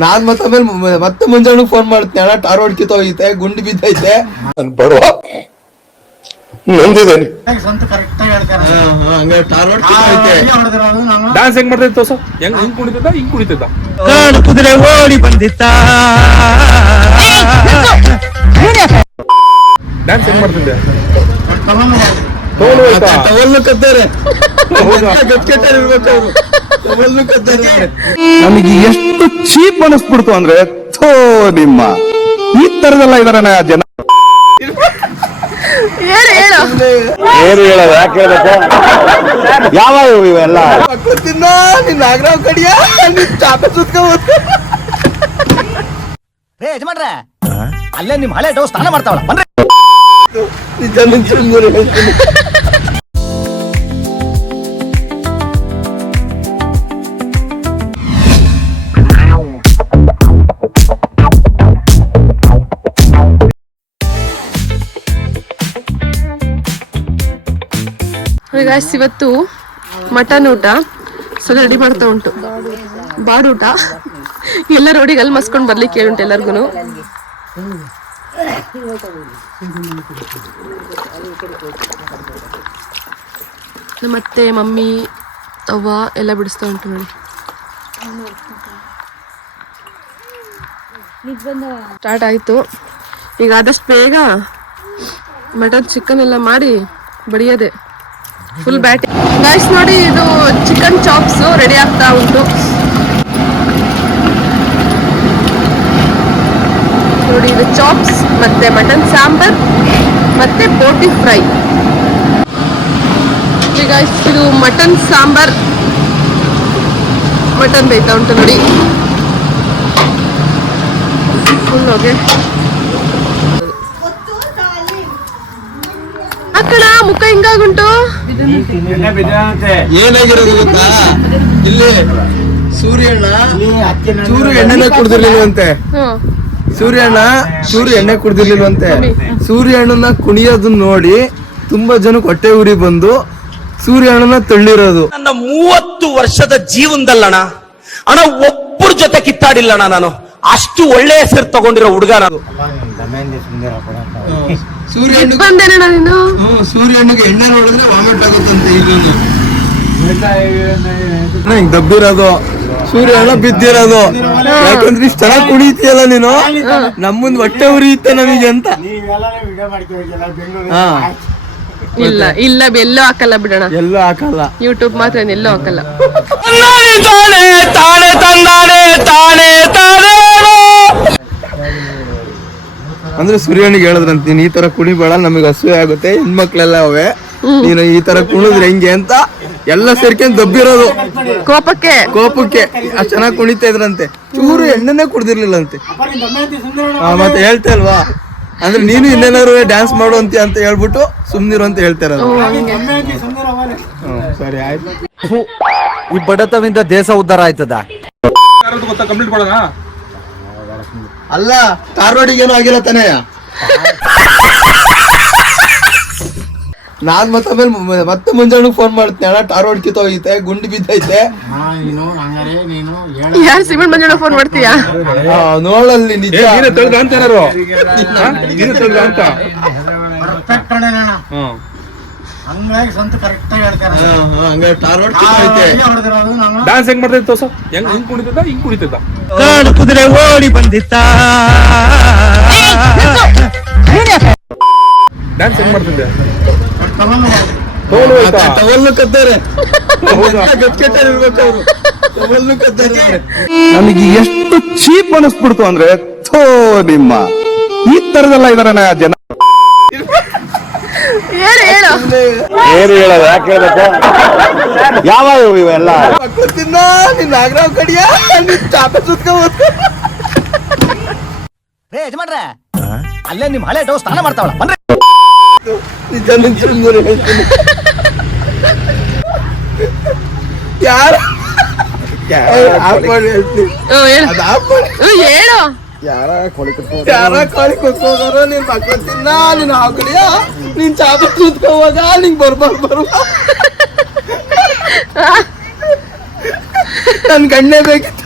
ನಾನ್ ಮತ್ತೆ ಮುಂಜಾನೆ ಫೋನ್ ಮಾಡ್ತೀನಿ, ಅಣ್ಣ ಟಾರ್ವಾಡ್ ಕಿತ್ತೋಗೈತೆ, ಗುಂಡು ಬಿದ್ದೈತೆ ಬರುವ ನಂದಿದ್ದೇನೆ. ಟಾರ್ವಾಡ್ ಕಿತ್ತೋಗೈತೆ. ಡ್ಯಾನ್ಸ್ ಹೆಂಗ್ ಮಾಡ್ತೈತೆ ತೋರ್ಸು. ಹಿಂಗ್ ಕುಣಿತದ, ಹಿಂಗ್ ಕುಣಿತದ. ಕುದುರೆ ಓಡಿ ಬಂದಿತ್ತ. ಡ್ಯಾನ್ಸ್ ಹೆಂಗ್ ಮಾಡ್ತಿದ್ದೆ? ನನಗೆ ಎಷ್ಟು ಚೀಪ್ ಅನಿಸ್ಬಿಡ್ತು ಅಂದ್ರೆ, ಥೋ ನಿಮ್ಮ ಈ ತರದೆಲ್ಲ ಇದಾರೆ ಜನ. ಏನು ಹೇಳೋದು, ಯಾಕೆ ಹೇಳ್ಬೇಕು? ಯಾವ ಇವೆಲ್ಲ ನಾಗರಾವ್ ಕಡಿಯ ಚಾಪೆ ಸುತ್ಕೊಂಡ್ ಯಜಮಾನ್ರೆ, ಅಲ್ಲೇ ನಿಮ್ ಹಳೆ ಡೌ ಸ್ನಾನ ಮಾಡ್ತಾವಳ ಬನ್ರಿ. ಗಾಯ್ಸ್, ಇವತ್ತು ಮಟನ್ ಊಟ ಸೊ ರೆಡಿ ಮಾಡ್ತಾ ಉಂಟು. ಬಾಡೂಟ ಎಲ್ಲ ರೋಡಿಗೆ ಅಲ್ಲಿ ಮಸ್ಕೊಂಡು ಬರ್ಲಿಕ್ಕೆ ಹೇಳುಂಟು ಎಲ್ಲರಿಗೂ. ನಮ್ಮತ್ತೆ ಮಮ್ಮಿ ಅವ್ವ ಎಲ್ಲ ಬಿಡಿಸ್ತಾ ಉಂಟು ನೋಡಿ. ಸ್ಟಾರ್ಟ್ ಆಯಿತು. ಈಗ ಆದಷ್ಟು ಬೇಗ ಮಟನ್ ಚಿಕನ್ ಎಲ್ಲ ಮಾಡಿ ಬಡಿಯೋದೆ, ಫುಲ್ ಬ್ಯಾಟಿ. ಗೈಸ್ ನೋಡಿ, ಇದು ಚಿಕನ್ ಚಾಪ್ಸ್ ರೆಡಿ ಆಗ್ತಾ ಉಂಟು. ನೋಡಿ, ಇದು ಚಾಪ್ಸ್ ಮತ್ತೆ ಮಟನ್ ಸಾಂಬಾರ್ ಮತ್ತೆ ಬೋಟಿ ಫ್ರೈ. ಗೈಸ್, ಇದು ಮಟನ್ ಸಾಂಬಾರ್, ಮಟನ್ ಬೇಯ್ತಾ ಉಂಟು ನೋಡಿ ಫುಲ್. ಹೋಗಿ ಅಕ್ಕಡ ಮುಖ ಹಿಂಗಾಗುಂಟು. ಏನಾಗಿರೋದು ಗೊತ್ತಾ, ಇಲ್ಲಿ ಸೂರ್ಯಣ್ಣ ಚೂರು ಎಣ್ಣೆನೆ ಕುಡ್ದಿರ್ಲಿಲ್ವಂತೆ. ಸೂರ್ಯಣ್ಣ ಚೂರು ಎಣ್ಣೆ ಕುಡ್ದಿರ್ಲಿಲ್ವಂತೆ. ಸೂರ್ಯಣ್ಣನ ಕುಣಿಯೋದನ್ನ ನೋಡಿ ತುಂಬಾ ಜನಕ್ಕೆ ಹೊಟ್ಟೆ ಉರಿ ಬಂದು ಸೂರ್ಯಣ್ಣನ ತಳ್ಳಿರೋದು. ನನ್ನ 30 ವರ್ಷದ ಜೀವನದಲ್ಲಣ್ಣ ಅಣ್ಣ ಒಬ್ಬರ ಜೊತೆ ಕಿತ್ತಾಡಿಲ್ಲಣ್ಣ ನಾನು. ಅಷ್ಟು ಒಳ್ಳೆ ಹೆಸರು ತಗೊಂಡಿರೋ ಹುಡುಗ ನಾನು. ಸೂರ್ಯಣ್ಣಗೆ ಎಣ್ಣೆ ನೋಡಿದ್ರೆ ವಾಮಿಟ್ ಆಗುತ್ತಂತೆ. ಹಿಂಗ್ ದಬ್ಬಿರೋದು, ಸೂರ್ಯಣ್ಣ ಬಿದ್ದಿರೋದು. ಯಾಕಂದ್ರೆ ಇಷ್ಟು ಚೆನ್ನಾಗಿ ಕುಣಿತೀಯಲ್ಲ ನೀನು, ನಮ್ಮಂದ್ ಹೊಟ್ಟೆ ಉರಿಯುತ್ತೆ ನಮಗೆ ಅಂತ. ಇಲ್ಲ ಇಲ್ಲ, ಎಲ್ಲೂ ಹಾಕಲ್ಲ ಬಿಡೋಣ, ಎಲ್ಲೂ ಹಾಕಲ್ಲ. ಯೂಟ್ಯೂಬ್ ಮಾತ್ರ ಎಲ್ಲೂ ಹಾಕಲ್ಲ. ಅಂದ್ರೆ ಸೂರ್ಯನಿಗೆ ಹೇಳಿದ್ರಂತ, ನೀನ್ ಈ ತರ ಕುಣಿಬೇಡ, ನಮಗೆ ಹಸುವೆ ಆಗುತ್ತೆ, ಹೆಣ್ಮಕ್ಳೆಲ್ಲ ಅವೇ, ನೀನು ಈ ತರ ಕುಣಿದ್ರೆ ಹೆಂಗೆ ಅಂತ ಎಲ್ಲ ಸೇರ್ಕೊಂಡ್ ದಬ್ಬಿರೋದು. ಕೋಪಕ್ಕೆ ಅಷ್ಟ್ ಚೆನ್ನಾಗಿ ಕುಣಿತಾ ಇದ್ರಂತೆ. ಚೂರು ಎಣ್ಣೆನೆ ಕುಡ್ದಿರ್ಲಿಲ್ಲಂತೆ. ಮತ್ತೆ ಹೇಳ್ತಾ ಇಲ್ವಾ, ಅಂದ್ರೆ ನೀನು ಇನ್ನೇನಾದ್ರು ಡ್ಯಾನ್ಸ್ ಮಾಡು ಅಂತ ಹೇಳ್ಬಿಟ್ಟು ಸುಮ್ನಿರು ಅಂತ ಹೇಳ್ತಾರ. ಸರಿ ಆಯ್ತು. ಈ ಬಡತವಿಂದ ದೇಶ ಉದ್ಧಾರ ಆಯ್ತದ. ಕಂಪ್ಲೀಟ್ ಮಾಡೋಣ. ಅಲ್ಲ, ಟಾರ್ವಾಡಿಗೇನು ಆಗಿಲ್ಲ ತಾನೇ. ನಾನ್ ಮತ್ತೆ ಮುಂಜಾನೆ ಫೋನ್ ಮಾಡ್ತೀನಿ, ಅಣ್ಣ ಟಾರ್ವಾಡ್ ಕಿತ್ತೋಗೈತೆ, ಗುಂಡು ಬಿದ್ದೈತೆ. ಯಾರು ಸಿಮೆಂಟ್ ಮಂಜಣ್ಣ ಫೋನ್ ಮಾಡ್ತೀಯಾ? ನೋಡಲ್ಲಿ ನಿಜ ಅಂತ ಡ್ಯಾನ್ಸ್ ಹೆಂಗ್ ಮಾಡ್ತೈತೆ ತೋರ್ಸು. ಹಿಂಗ್ ಕುಣಿತದ, ಹಿಂಗ್ ಕುಣಿತದ. ಕುದುರೆ ಓಡಿ ಬಂದಿತ್ತ. ಡ್ಯಾನ್ಸ್ ಹೆಂಗ್ ಮಾಡ್ತಿದ್ದೆ? ನನಗೆ ಎಷ್ಟು ಚೀಪ್ ಅನಿಸ್ಬಿಡ್ತು ಅಂದ್ರೆ, ಥೋ ನಿಮ್ಮ ಈ ತರದೆಲ್ಲ ಇದಾರೆ ಜನ. ಏನು ಹೇಳೋದು, ಯಾಕೆ ಹೇಳ್ಬೇಕು? ಯಾವ ಇವೆಲ್ಲ ನಾಗರಾವ್ ಕಡಿಯ ಚಾಪೆ ಸುತ್ಕೊಂಡ್ ಯಜಮಾನ್ರೆ, ಅಲ್ಲೇ ನಿಮ್ ಹಳೆ ಡೌ ಸ್ನಾನ ಮಾಡ್ತಾವಳ ಬನ್ರಿ. ಯಾರು ಯಾರ ಕೋಳಿ ಕುತ್ಕೋದಾರ, ನೀನ್ ಮಕ್ಳು ತಿನ್ನ, ನೀನ್ ಹಾಕಡಿಯ, ನೀನ್ ಚಾಪೆ ಸುತ್ಕೋವಾಗ ನಿಂಗ್ ಬರುವ ನನ್ ಗಣ್ಣೆ ಬೇಕಿತ್ತ.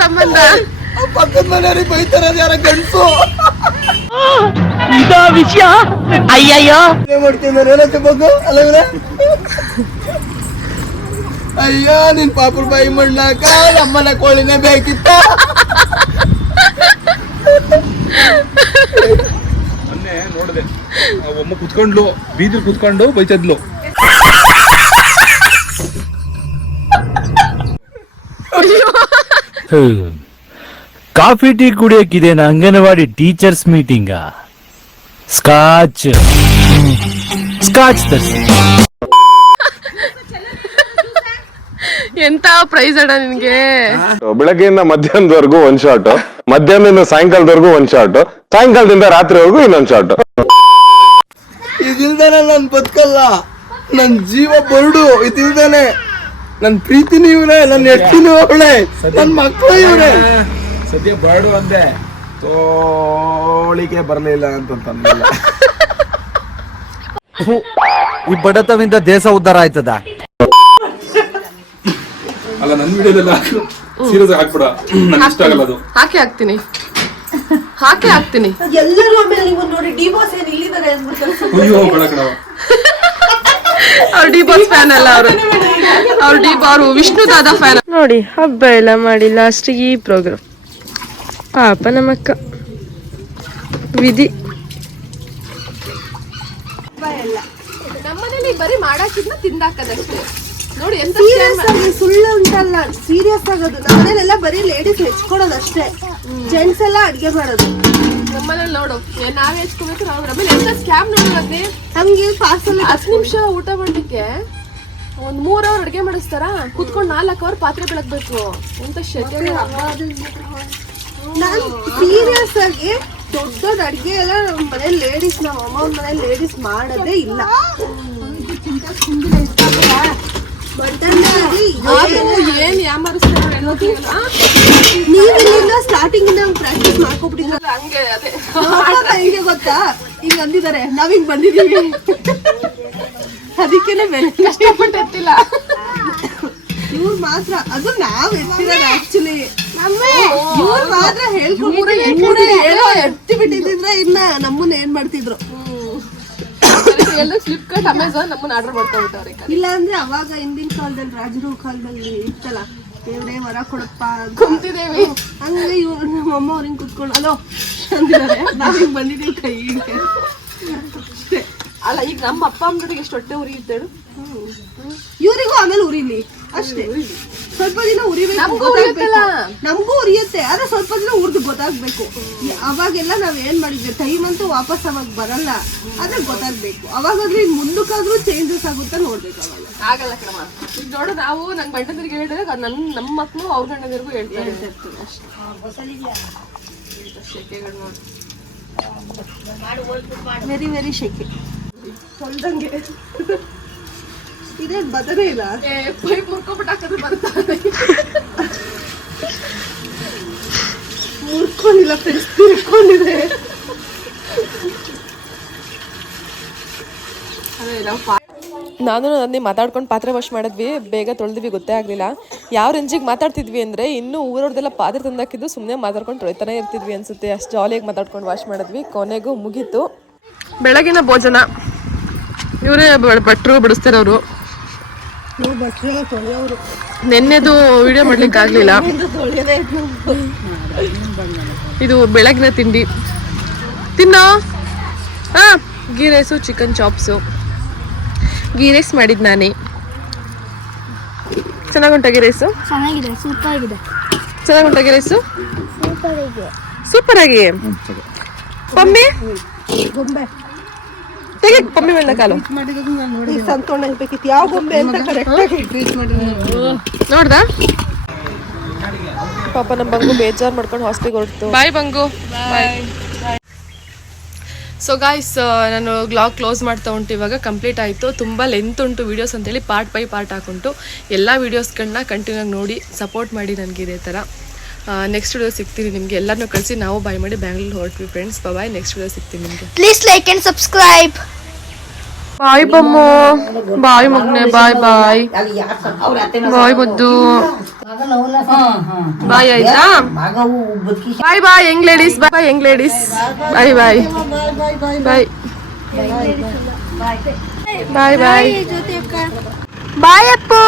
ಸಂಬಂಧ? ಪಕ್ಕದ ಮನೆಯವ್ರಿಗೆ ಬೈತಾರ ಯಾರ ಗಂಡಸು ವಿಷಯ ಅಯ್ಯಯ್ಯೋ ಮಾಡ್ತಿದ್ದಾರೆ ಏನಕ್ಕೆ ಬಗ್ಗೆ ಅಲ್ಲ ಅಯ್ಯೋ ನಿನ್ ಪಾಪುರ್ ಬಾಯಿ ಮಣ್ಣಾಕ ನಮ್ಮನೆ ಕೋಳಿನೇ ಬೇಕಿತ್ತ. ಮೊನ್ನೆ ನೋಡಿದೆ ಒಮ್ಮ ಕುತ್ಕೊಂಡ್ಲು ಬೀದಿಲ್ ಕುತ್ಕೊಂಡು ಬೈತಿದ್ಲು. ಕಾಫಿ ಟೀ ಕುಡಿಯೋಕಿದೇನ ಅಂಗನವಾಡಿ ಟೀಚರ್ಸ್ ಮೀಟಿಂಗ? ಸ್ಕಾಚ್ ತರ್ಸಿ. ಎಂತ ಪ್ರೈಸ್ ಅಣ್ಣ ನಿನ್ಗೆ? ಬೆಳಗ್ಗೆಯಿಂದ ಮಧ್ಯಾಹ್ನದವರೆಗೂ ಒಂದ್ ಶಾಟ್, ಮಧ್ಯಾಹ್ನದಿಂದ ಸಾಯಂಕಾಲದವರೆಗೂ ಒಂದ್ ಶಾಟ್, ಸಾಯಂಕಾಲದಿಂದ ರಾತ್ರಿವರೆಗೂ ಇನ್ನೊಂದ್ ಶಾಟ್. ಇದಿಲ್ದಾನೆ ನಾನ್ ಬದುಕಲ್ಲ, ನನ್ ಜೀವ ಬರಡು ಇದಿಲ್ದಾನೆ. ನನ್ ಪ್ರೀತಿನೂ ಇವ್ರೆ, ನನ್ ಹೆಟ್ಟಿನೂ ಅವಳೆ, ನನ್ ಮಕ್ಕಳು ಇವ್ರೆ. ಸದ್ಯ ಬಾಡು ಅಂದೆ, ತೋಳಿಗೆ ಬರ್ಲಿಲ್ಲ ಅಂತಂದಿಲ್ಲ. ಈ ಬಡತವಿಂದ ದೇಶ ಉದ್ಧಾರ ಆಯ್ತದ? ಅಲ್ಲ ನನ್ ವಿಡಿಯೋದೆಲ್ಲ ಸೀರಿಯಸ್ ಹಾಕ್ಬಿಡ, ನನ್ಗೆ ಇಷ್ಟ ಆಗಲ್ಲ ಅದು. ಹಾಕಿ ಹಾಕ್ತೀನಿ. ಎಲ್ಲರೂ ಆಮೇಲೆ ನೀವು ನೋಡಿ ಡಿವೋರ್ಸ್ ಏನ್ ಇಲ್ಲಿದ್ದಾರೆ ಅಂದ್ಬಿಟ್ಟು ಅಯ್ಯೋ ಬೆಳಕಣ ಅವ್ರು ಡಿ ಬಾಸ್ ಫ್ಯಾನ್ ಅಲ್ಲ, ಅವರು ವಿಷ್ಣು ದಾದಾ ಫ್ಯಾನ್. ನೋಡಿ ಹಬ್ಬ ಎಲ್ಲ ಮಾಡಿ ಲಾಸ್ಟಿಗೆ ಈ ಪ್ರೋಗ್ರಾಮ್. ಪಾಪ ನಮ್ಮಕ್ಕ ವಿಧಿ. ನಮ್ಮನೇಲಿ ಬರೀ ಮಾಡಾಕಿದ್ನ ತಿಂದಾಕದಷ್ಟೇ. ನೋಡಿ ಎಂತ ಸುಳ್ಳು ಉಂಟಲ್ಲ, ಸೀರಿಯಸ್ ಆಗೋದು. ನಮ್ಮನೇಲೆಲ್ಲ ಬರೀ ಲೇಡೀಸ್ ಹೆಚ್ಕೊಡೋದಷ್ಟೇ, ಜೆಂಟ್ಸ್ ಎಲ್ಲ ಅಡ್ಗೆ ಮಾಡೋದು. ನಮ್ಮನೇಲಿ ನೋಡು ನಾವೇ ಹೆಚ್ಕೋಬೇಕು. ಆಮೇಲೆ ಎಂತ ಸ್ಕ್ಯಾಮ್ ನೋಡೋದೇ, ನಮ್ಗೆ ಪಾರ್ಸಲ್ 10 ನಿಮಿಷ ಊಟ ಮಾಡ್ಲಿಕ್ಕೆ 3 ಅವರ್ ಅಡ್ಗೆ ಮಾಡಿಸ್ತಾರ, ಕುತ್ಕೊಂಡು 4 ಅವರ್ ಪಾತ್ರೆ ಬೆಳಗ್ಬೇಕು. ಎಂತ ಶೆಕೆ. ನಾನು ಸೀರಿಯಸ್ ಆಗಿ ದೊಡ್ಡ ದೊಡ್ಡ ಅಡ್ಗೆ ಎಲ್ಲ ನಮ್ಮ ಮನೇಲಿ ಲೇಡೀಸ್, ನಮ್ಮ ಅಮ್ಮ ಅವ್ರ ಮನೇಲಿ ಲೇಡೀಸ್ ಮಾಡೋದೇ ಇಲ್ಲ. ಏನ್ ಯಾಮರಿಸ್ತಾರೆ ನೀವೆಲ್ಲ ಸ್ಟಾರ್ಟಿಂಗ್ ಇಂದ ಪ್ರಾಕ್ಟೀಸ್ ಮಾಡ್ಕೊಬಿಟ್ಟಿಲ್ಲ. ಹಂಗೆ ಅದೇ ಹಿಂಗೆ ಗೊತ್ತಾ, ಈಗ ಅಂದಿದ್ದಾರೆ ನಾವ್ ಹಿಂಗ್ ಬಂದಿದೀವಿ, ಅದಕ್ಕೇನೆ ಕಷ್ಟಪಟ್ಟು ಎತ್ತಿಲ್ಲ. ಇವ್ರು ಮಾತ್ರ, ಅದು ನಾವ್ ಎತ್ತಿರೋದು ಆಕ್ಚುಲಿ. ಇವ್ರು ಮಾತ್ರ ಹೇಳ್ಕೊಂಡು ಎತ್ತಿ ಬಿಟ್ಟಿದ್ರೆ ಇನ್ನ ನಮ್ಮನ್ನ ಏನ್ ಮಾಡ್ತಿದ್ರು. ಫ್ಲಿಪ್ಕಾರ್ಟ್ ಅಮೆಝಾನ್ ನಮ್ಮನ್ನ ಆರ್ಡರ್ ಮಾಡ್ತಾ ಬಿಟ್ಟವ್ರೆ. ಇಲ್ಲ ಅಂದ್ರೆ ಅವಾಗ ಹಿಂದಿನ ಕಾಲದಲ್ಲಿ ರಾಜರು ಕಾಲದಲ್ಲಿ ಇತ್ತಲ್ಲ, ದೇವ್ರೇ ವರ ಕೊಡಪ್ಪ ಕುಂತಿದ್ದೇವೆ. ಹಂಗೆ ಇವ್ರು ನಮ್ಮ ಅಮ್ಮ ಅವ್ರ ಹಿಂಗ್ ಕುತ್ಕೊಂಡು ಅಲೋ ಅಂದಿದ್ದಾರೆ, ನಾವ್ ಹಿಂಗ್ ಬಂದಿದೀವಿ ಕೈಗೆ ಅಷ್ಟೇ. ಅಲ್ಲ ಈಗ ನಮ್ಮ ಅಪ್ಪ ಅಮ್ಮರಿಗೆ ಎಷ್ಟು ಹೊಟ್ಟೆ ಉರಿ ಇರ್ತೇಳು, ಇವ್ರಿಗೂ ಆಮೇಲೆ ಉರಿಲಿ ಅಷ್ಟೇ. ಸ್ವಲ್ಪ ದಿನ ಉರಿಬೇಕು, ನಮಗೂ ಉರಿಯುತ್ತೆ, ಆದ್ರೆ ಸ್ವಲ್ಪ ದಿನ ಉರ್ದು ಗೊತ್ತಾಗ್ಬೇಕು. ಅವಾಗೆಲ್ಲ ನಾವ್ ಏನ್ ಮಾಡಿದ್ವಿ, ಟೈಮ್ ಅಂತೂ ವಾಪಸ್ ಅವಾಗ ಬರಲ್ಲ, ಆದ್ರೆ ಗೊತ್ತಾಗ್ಬೇಕು. ಅವಾಗಾದ್ರೆ ಇನ್ ಮುಂದಕ್ಕಾದ್ರೂ ಚೇಂಜಸ್ ಆಗುತ್ತಾ ನೋಡ್ಬೇಕು. ಅವಾಗ ಆಗಲ್ಲ ಕಣಮ್ಮ. ಈಗ ನೋಡು, ನಾವು ನನ್ ಗಂಡಂದ್ರಿಗೆ ಹೇಳಿದಾಗ ನಮ್ಮ ಮಕ್ಕಳು ಅವ್ರ ಗಂಡಂದಿರ್ಗೂ ಹೇಳ್ತಾರೆ ಅಷ್ಟೇ. ವೆರಿ ವೆರಿ ಶೆಕೆ ಹೊಲ್ದಂಗೆ. ಇದೇನ್ ಬದನೇ ಇಲ್ಲ, ಪೈಪ್ ಮುರ್ಕೊಂಡ್ಬಿಟ್ಟು ಹಾಕಿದ್ರೆ ಬರ್ತಾರೆ. ಮುರ್ಕೊಂಡಿಲ್ಲ, ತಿರ್ಕೊಂಡಿದೆ. ನಾನು ನನ್ನೇ ಮಾತಾಡ್ಕೊಂಡು ಪಾತ್ರೆ ವಾಶ್ ಮಾಡಿದ್ವಿ, ಬೇಗ ತೊಳೆದ್ವಿ, ಗೊತ್ತೇ ಆಗಲಿಲ್ಲ. ಯಾವ ರೇಂಜಿಗೆ ಮಾತಾಡ್ತಿದ್ವಿ ಅಂದರೆ, ಇನ್ನೂ ಊರವ್ರದ್ದೆಲ್ಲ ಪಾತ್ರೆ ತಂದಾಕಿದ್ದು ಸುಮ್ಮನೆ ಮಾತಾಡ್ಕೊಂಡು ತೊಳಿತಾನೆ ಇರ್ತಿದ್ವಿ ಅನ್ಸುತ್ತೆ. ಅಷ್ಟು ಜಾಲಿಯಾಗಿ ಮಾತಾಡ್ಕೊಂಡು ವಾಶ್ ಮಾಡಿದ್ವಿ. ಕೊನೆಗೂ ಮುಗೀತು ಬೆಳಗಿನ ಭೋಜನ. ಇವರೇ ಭಟ್ರು ಬಿಡಿಸ್ತಾರೆ ಅವರು. ನೆನ್ನೆದು ವಿಡಿಯೋ ಮಾಡ್ಲಿಕ್ಕೆ ಆಗಲಿಲ್ಲ. ಇದು ಬೆಳಗಿನ ತಿಂಡಿ. ತಿನ್ನೋ. Ghee rice, chicken chops. Ghee rice ಮಾಡಿದ್ದು ನಾನೇ. ಚೆನ್ನಾಗುಂಟ ಗೀ ರೈಸು? ಚೆನ್ನಾಗಿದೆ, ಸೂಪರ್ ಆಗಿದೆ. ಚೆನ್ನಾಗುಂಟ ಗೀ ರೈಸು? ಸೂಪರ್ ಆಗಿದೆ. ಸೂಪರ್ ಆಗಿ. ಪಮ್ಮಿ ಗೊಂಬೆ ತೆಗೆ, ಪಮ್ಮಿ ಮೇಲೆ ಕಾಲು ಸಂತೋಣ ಬೇಕಿತ್ತು. ಯಾವ ಗೊಂಬೆ ಅಂತ ಕರೆಕ್ಟ್ ನೋಡ್ದ? ಪಾಪ ನಮ್ಮ ಬಂಗು ಬೇಜಾರು ಮಾಡ್ಕೊಂಡು ಹಾಸ್ಟೆಲ್ಗೆ ಹೊರಡ್ತು. ಬಾಯ್ ಬಂಗು, ಬಾಯ್. ಸೊ ಗಾಯ್ಸ್, ನಾನು ವ್ಲಾಗ್ ಕ್ಲೋಸ್ ಮಾಡ್ತಾ ಉಂಟು. ಇವಾಗ ಕಂಪ್ಲೀಟ್ ಆಯಿತು. ತುಂಬ ಲೆಂತ್ ಉಂಟು ವೀಡಿಯೋಸ್ ಅಂತೇಳಿ ಪಾರ್ಟ್ ಬೈ ಪಾರ್ಟ್ ಹಾಕುಂಟು. ಎಲ್ಲ ವೀಡಿಯೋಸ್ಗಳನ್ನ ಕಂಟಿನ್ಯೂ ಆಗಿ ನೋಡಿ ಸಪೋರ್ಟ್ ಮಾಡಿ ನನಗೆ ಇದೇ ಥರ. ನೆಕ್ಸ್ಟ್ ವಿಡಿಯೋ ಸಿಗ್ತೀನಿ ನಿಮಗೆ. ಎಲ್ಲರನ್ನೂ ಕಳಿಸಿ ನಾವು ಬಾಯ್ ಮಾಡಿ ಬ್ಯಾಂಗ್ಳೂರ್ ಹೊರಟ್ವಿ ಫ್ರೆಂಡ್ಸ್. ಬಾಯ್. ನೆಕ್ಸ್ಟ್ ವಿಡಿಯೋ ಸಿಗ್ತೀನಿ ನಿಮಗೆ. Please like and subscribe. ಬಾಯ್ ಬಮ್ಮು, ಬಾಯ್ ಮಗ್ನೆ, ಬಾಯ್ ಬಾಯ್ ಬಾಯ್ ಮುದ್ದು, ಬಾಯ್ ಆಯ್ತಾ? ಬಾಯ್ ಬಾಯ್ ಯಂಗ್ ಲೇಡೀಸ್, ಬಾಯ್ ಯಂಗ್ ಲೇಡೀಸ್, ಬಾಯ್ ಬಾಯ್ ಬಾಯ್ ಬಾಯ್ ಬಾಯ್ ಬಾಯ್ ಅಪ್ಪು.